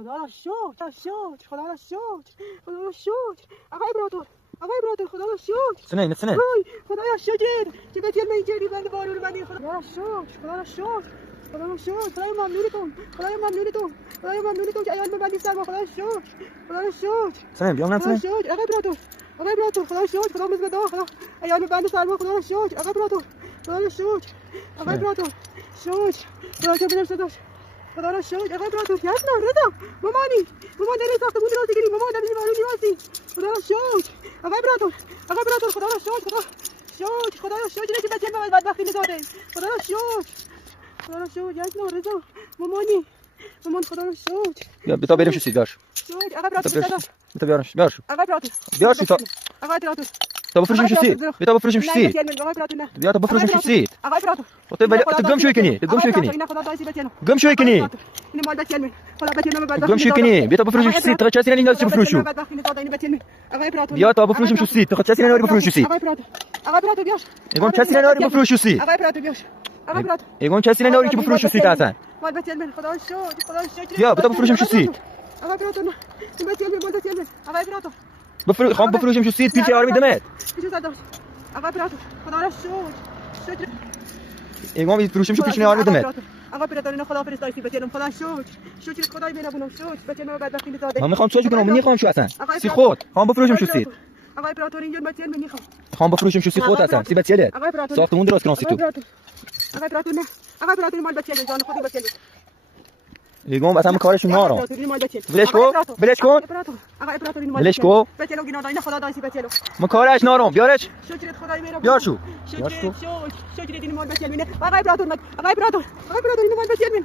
خدا را شکر خدا را شکر آقای برادر خدا را شکر سنه خدا را شکر که بتیل من اینجوری بند بارون بندی خدا را شکر خدای ممنونتون که ایال ببندی سر با خدا را شکر سنه بیام خدا را شکر آقای برادر خدا را شکر خدا مزبدا خدا ایال ببندی سر با خدا را شکر آقای برادر خدا را شکر خدا را شکر آقای برادر یاسنا رضا مامان داری ساختمون راست گیری مامان داری بارون نیوازی خدا را شکر آقای برادر خدا را شکر که بچه من بدبختی نداده خدا را شکر یاسنا رضا مامان خدا را شکر بیا بتا بریم شو سیداش آقای برادر بتا بیارش آقای برادر بیار شو تا بفروشیم شو سید بتا بفروشیم شو سید بیا تا بفروشیم شو سید آقای برادر تو گم شوی کنی گم شوی کنی بیا تا بفروشیم شو سید تا کسی نمیاد چه بفروشو بیا تا بفروشیم شو سید تا کسی نمیاد بفروشو سید آقای برادر بیاش ایگون کسی نمیاد بفروشو سید آقای برادر بیاش ایگون کسی نمیاد که بفروشو سید اصلا مال بچل من خدا شکر بیا بتا بفروشیم شو سید آقای برادر آقای برادر خام بفروشیم شو سید پیش آرمی دمت آقای برادر خدا را شکر ایگون بفروشیم شو پیش آرمی دمت آقا برادران خدا فرستادی بچه‌ام خدا شکر خدای مهربون شکر بچه‌م بدبختی نداده من میخوام چه کنم نمیخوام شو اصلا سی خود خام بفروشیم شو سید آقای برادر اینجا بچه‌م میخوام خام بفروشیم شو سی خود اصلا سی بچه‌له ساختمون درست کنم سی تو آقای برادر مال بچه‌م جان خودی بچه‌م ایگون اصلا کارشون نارو بلش کن آقای برادر بلش کن بچه‌لو گینا داینا خدا دایسی بچه‌لو ما کارش نارم بیارش شکرت خدای مهربون بیار شو شکر دین مال بچه‌م آقای برادر این مال بچه‌م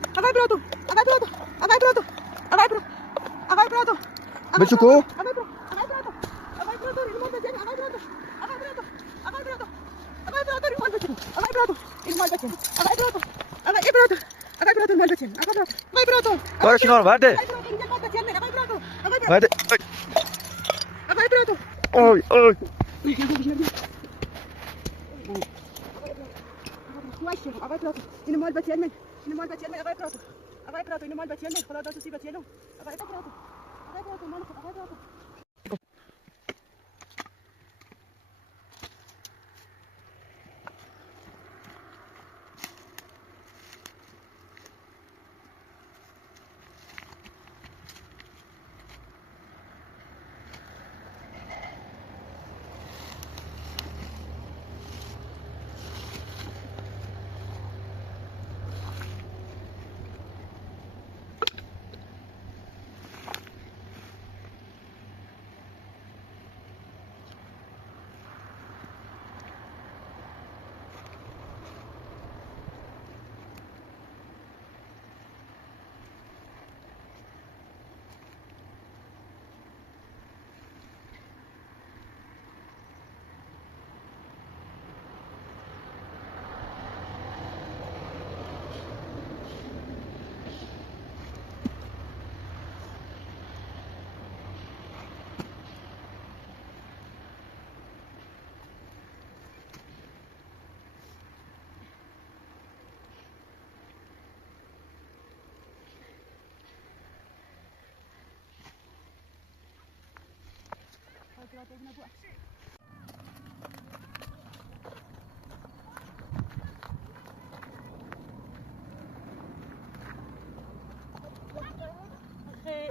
آقای برادر بچو کو کارش نارم برده برده اوی این مال بچه‌م آقای برادر این مال بچه‌م خدا داد سی بچه‌لو آقای برادر مال آقای برادر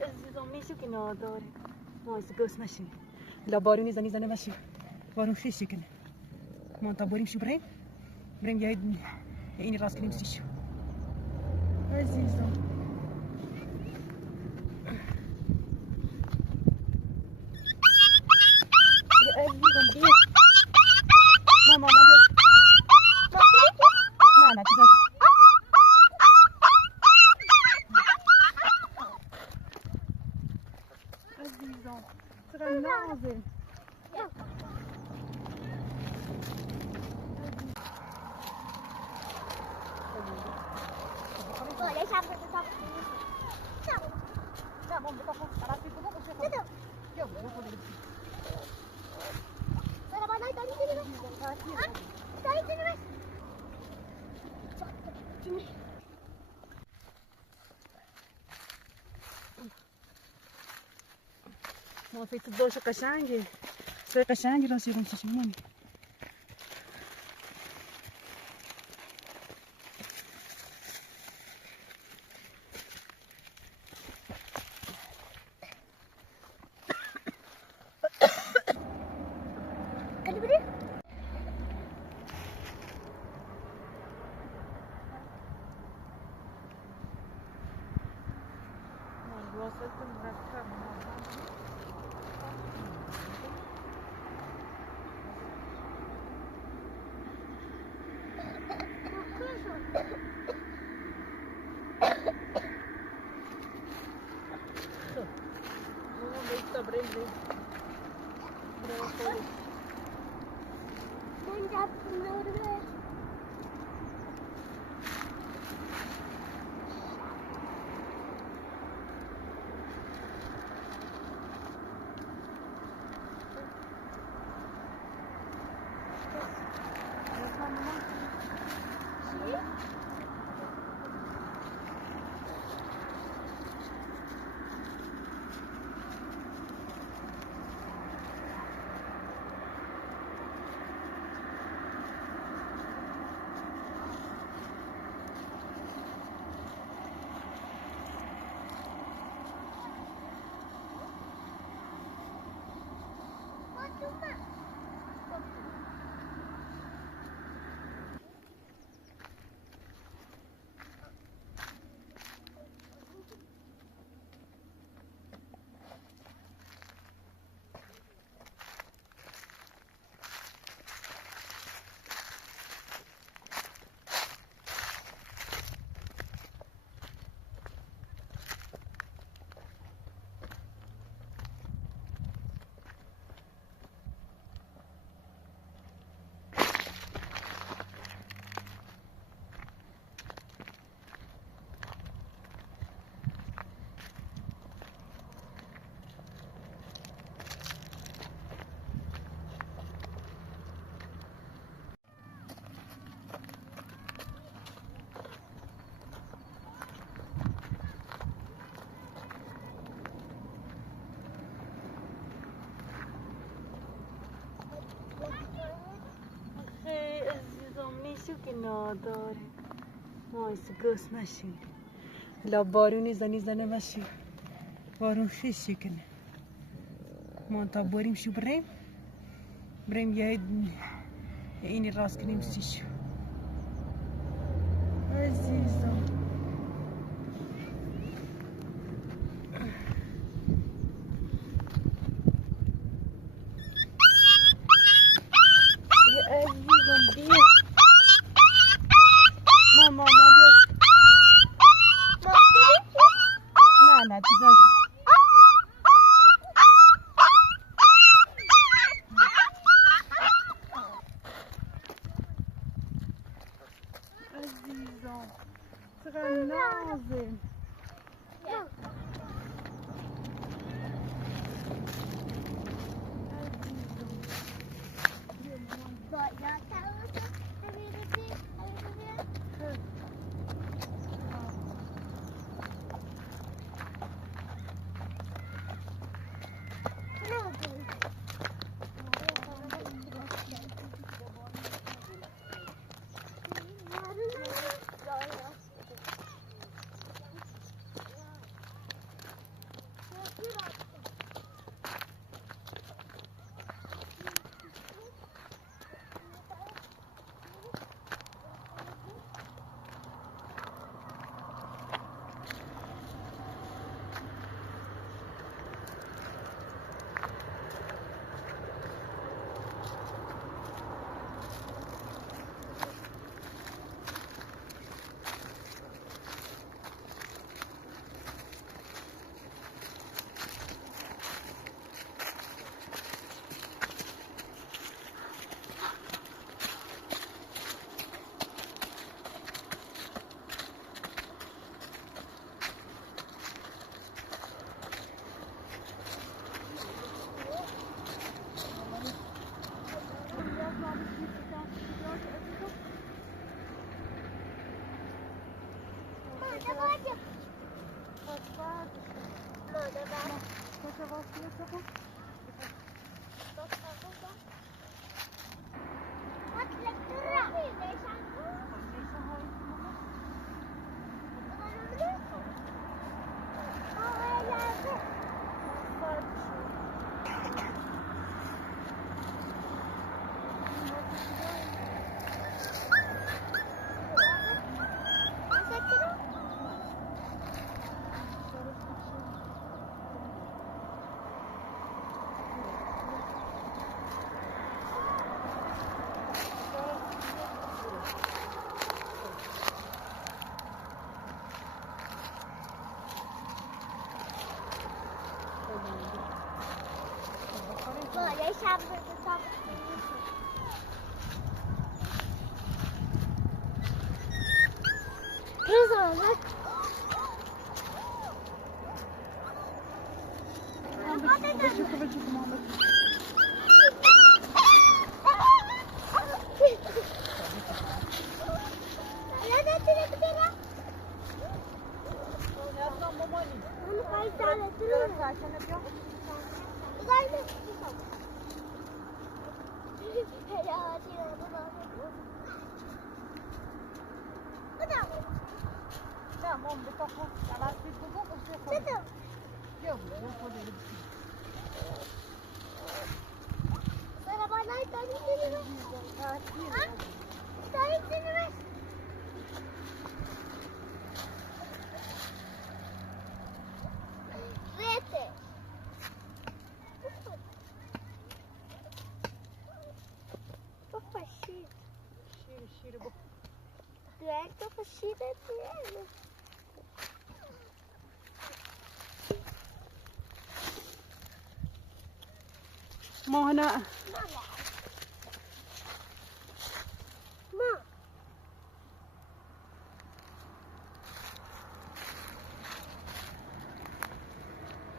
عزیزم میشو که ناداره ما از گوش ماشین لا بارونی زنی ماشین بارون خیشی کنه ما تا بریم شو بریم یه این راست کنیم سیشو عزیزم ماما نه عزیزم چقدر نازه ما فکر داشت قشنگه سه قشنگی راستی اون چشم مامی که ناداره ما گوس ماشین لا بارونی زنه ماشین بارون خیشی کنه ما تا بریم شو بریم یه اینی راست کنیم سیشو عزیزم Mama, ما هنا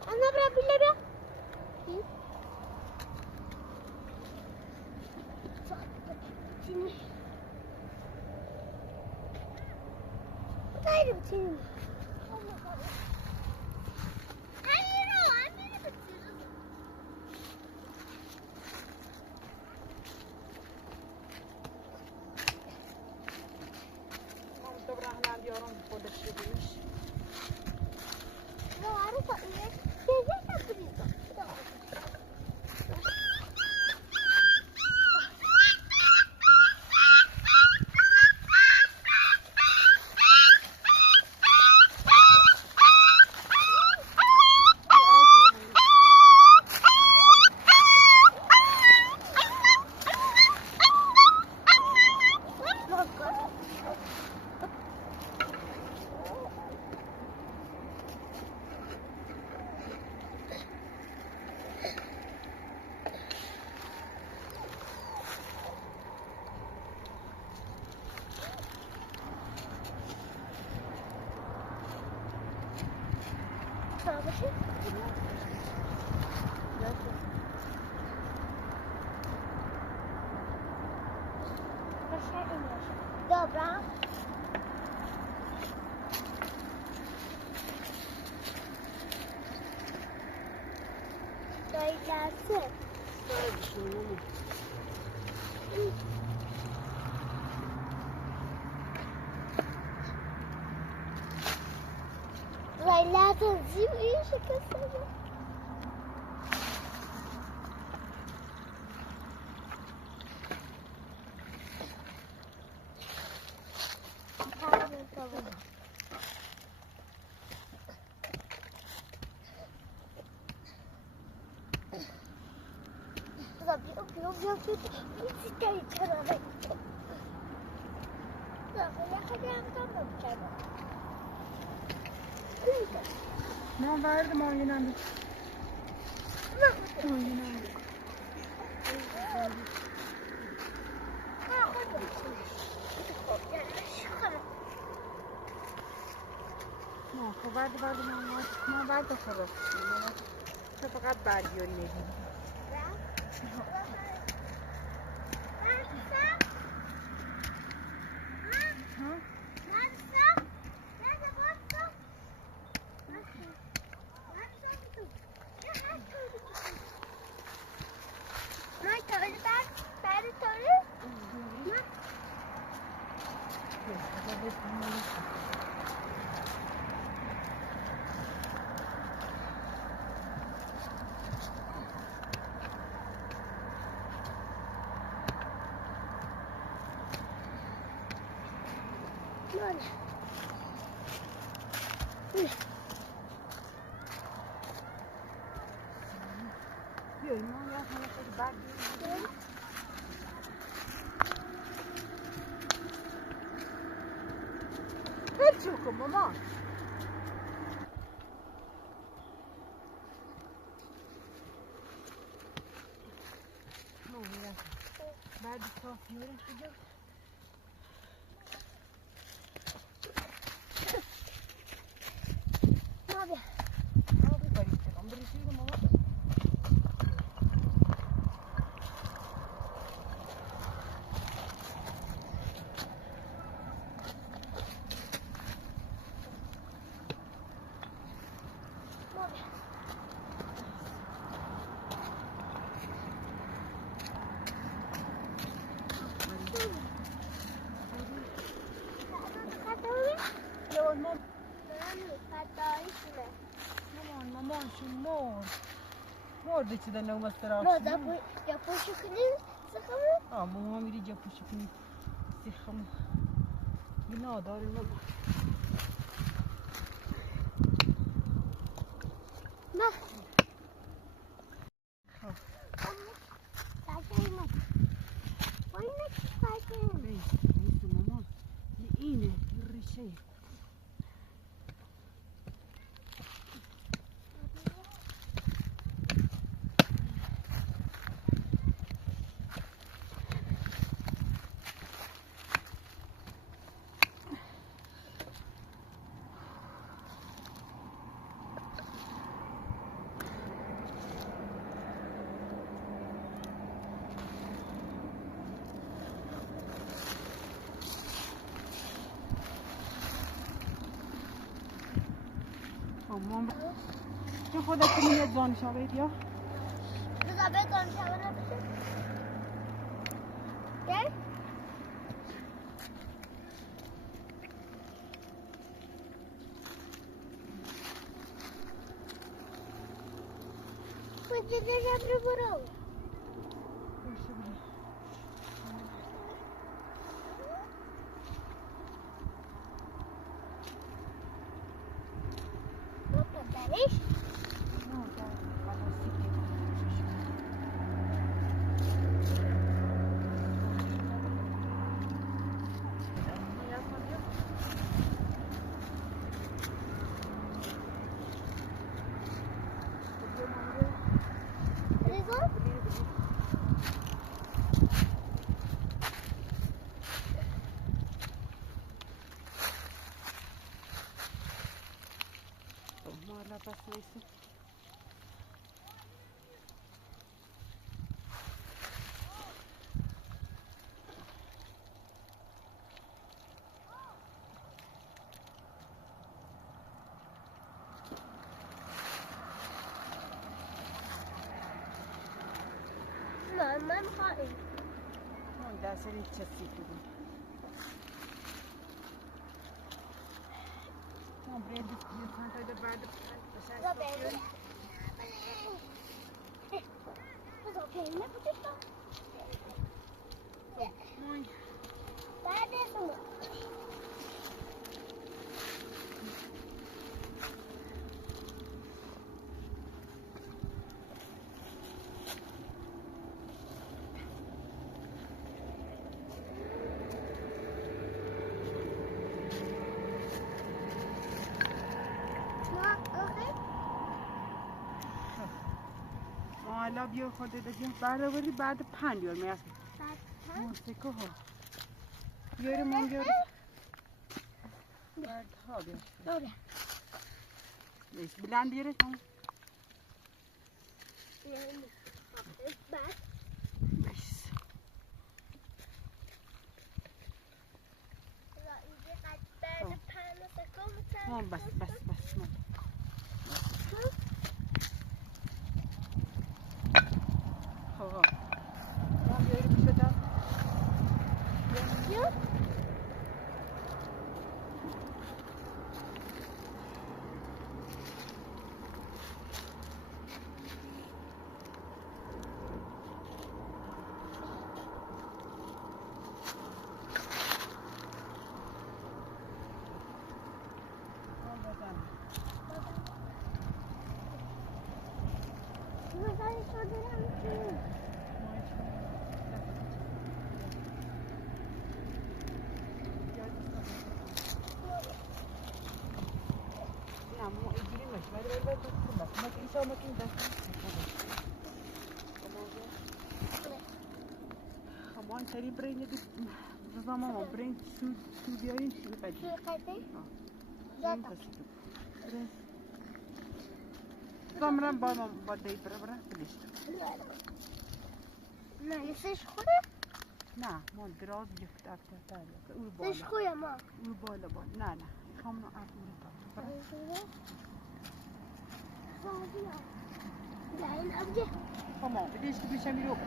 أنا برا بالله Dobra. To i lasy. Vai lá, Tanzinho. Ixi, que eu ما verdim oynandı. Oynandı. ما بعد خلاص تو فقط برگردی بیایی ما یا همه خیلی بد بیایی هیچی بکن مامان بعد صاف میریم کجا ما بیا مامان شو مرده چی دنیا اومد ما سراغ یا پوشو کنیم سخمو ماما میری جا پوشو کنی سیخمو گناه داری ماما نه ساکن ما باید ساکن نیست مامان اینه ریشه مامان تو خودت میاد دانشاوی بیا بذار بگم شما نبشه گل کجا داشت رو برو درش بس نیست من خواهیم من دستری چسی کنم من برید یه تایده بعد بشه بذار پیمه بودید بعد شما حالا بیا خورده بگیم برآوردی بعد 5 یار میاد موسیقی ها بیاره من بیاره بعد ها بیاره بیش بلند بیاره تمام بعد بیش بس من بیاره بیشه دست Gewoon serie brengen dit. Dat is allemaal brengt studio in. Zamran bana badai berapa tulis. Nee, is dit goed? Na, man draad je dat vertellen. Dit is goed, man. Urbala bal. Na, na. Ik ga hem nog afvoeren. Klein abje. Kom op, dit is de bisa miro.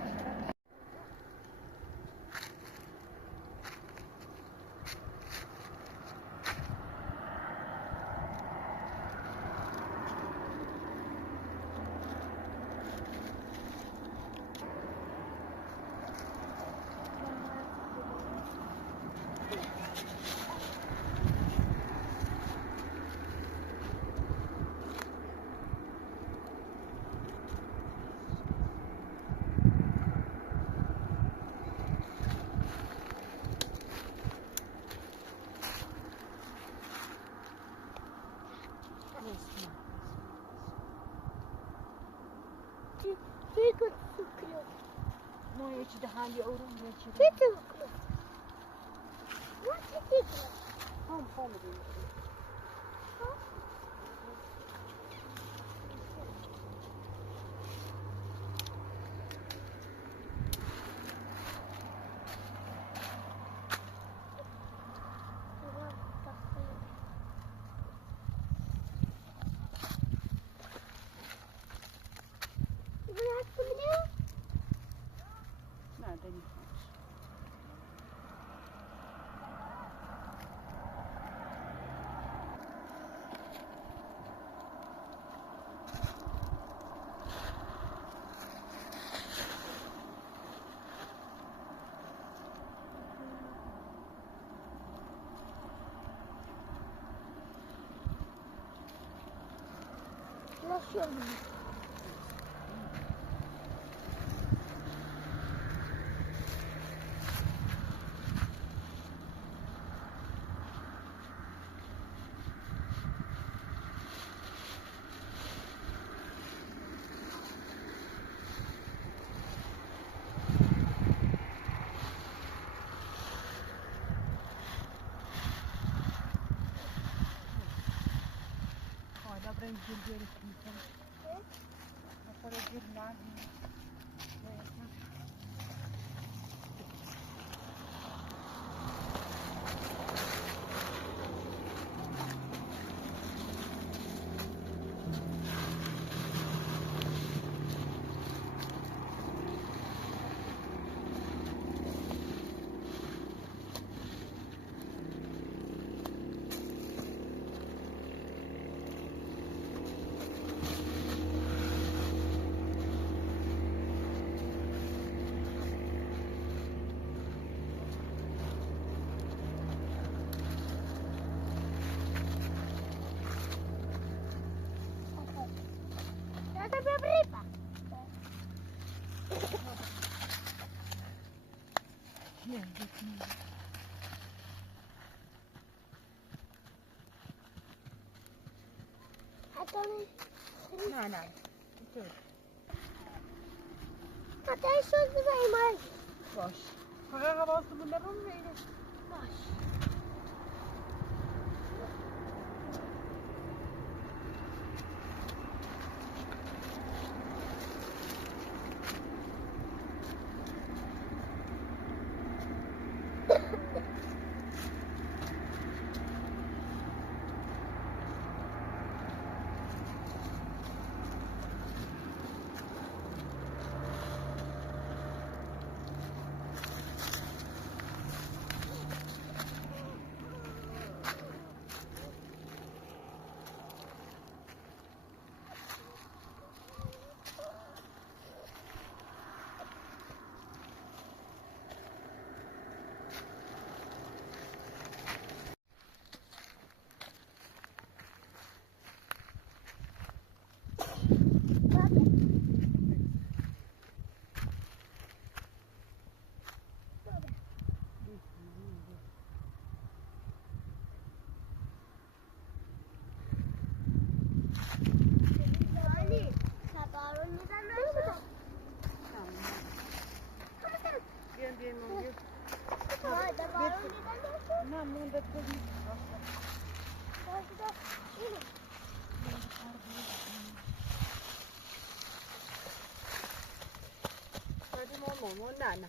Mooi dat je de haan je oren weet je. Dit is goed. Wat is dit? Kom met die. Nou, dat niet. Dat brengt je weer eens niet. Dat zal ik weer laten. Nou, nou. Wat is zo te maar? Bos. Ga was de boel daarom weten. Bos.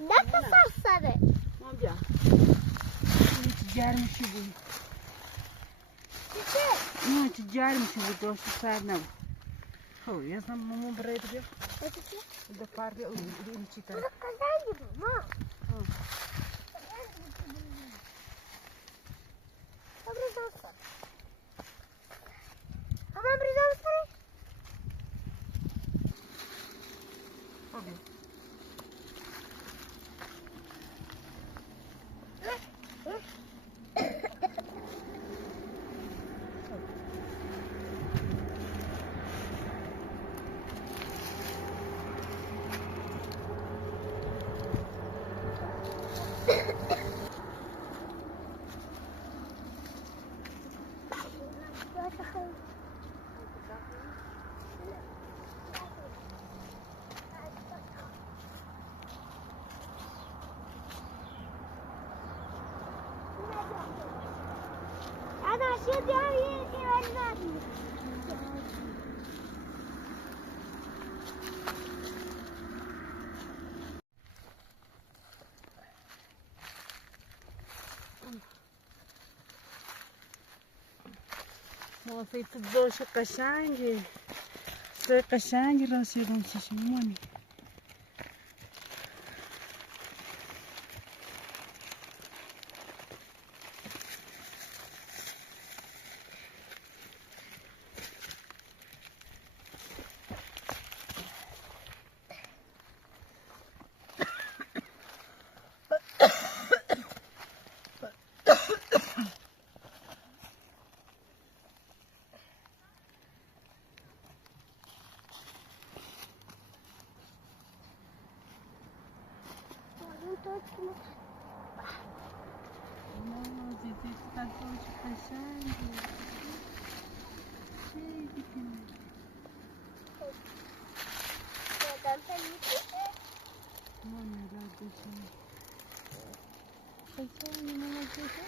دست سرسره مام بیا چی گرمشی بود نه چی گرمشی بود داشت سر نبود خب یه اصلا مامان برای بیا ده پار بیا این چی تره قشنگی بود ما انا شد یاری ایرانی ماسه تو داشت قشنگه سه قشنگی راسیدم چشم مامانی دیدی چقدر قشنگه خیلی ما نگاه بشیم قشنگه ماما دیده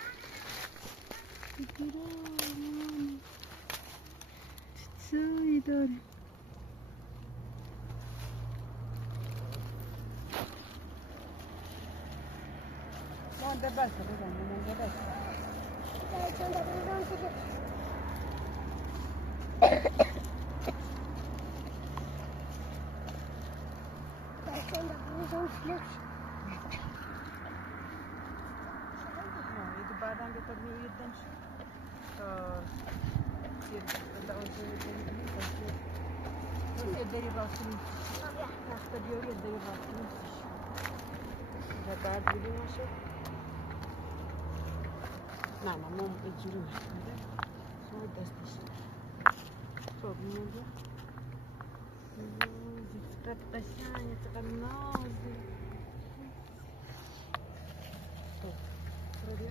بگیره ماما چطوری داره مامان ده بسه بزن مامان ده بسه itu badan dia pergi dan ada orang ini terus dari bawah Hasta dia dari bawah dah bad dulu masuk nah mama mencuri semua dastis so kemudian Как тащанец, каназы. Стоп. Вроде.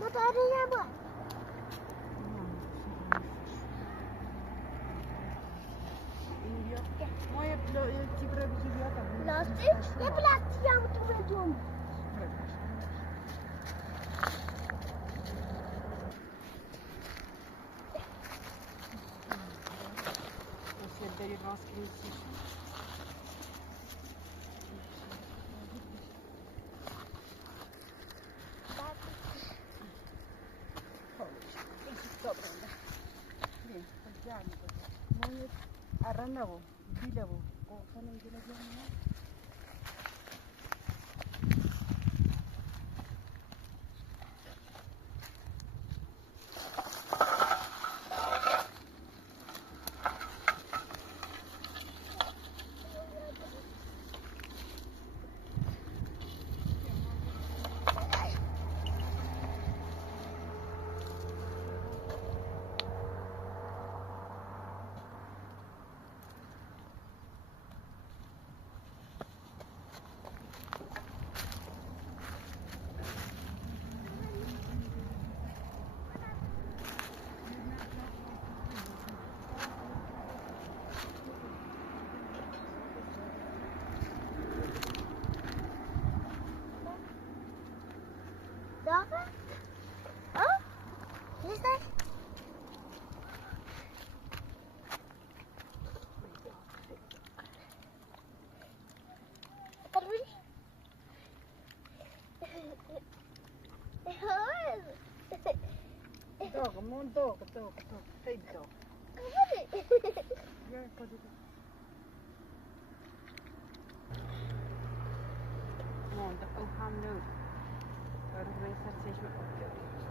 Батарея была. Моя тигра бегиата. Пластик? Я пластик, я вот увидел. Arranabo, bilabo, o sana ilgili الذوق الذوق الذوق خيب الذوق كفري. يا خذي مون دقوا حاملون. أروح ما يصير شيء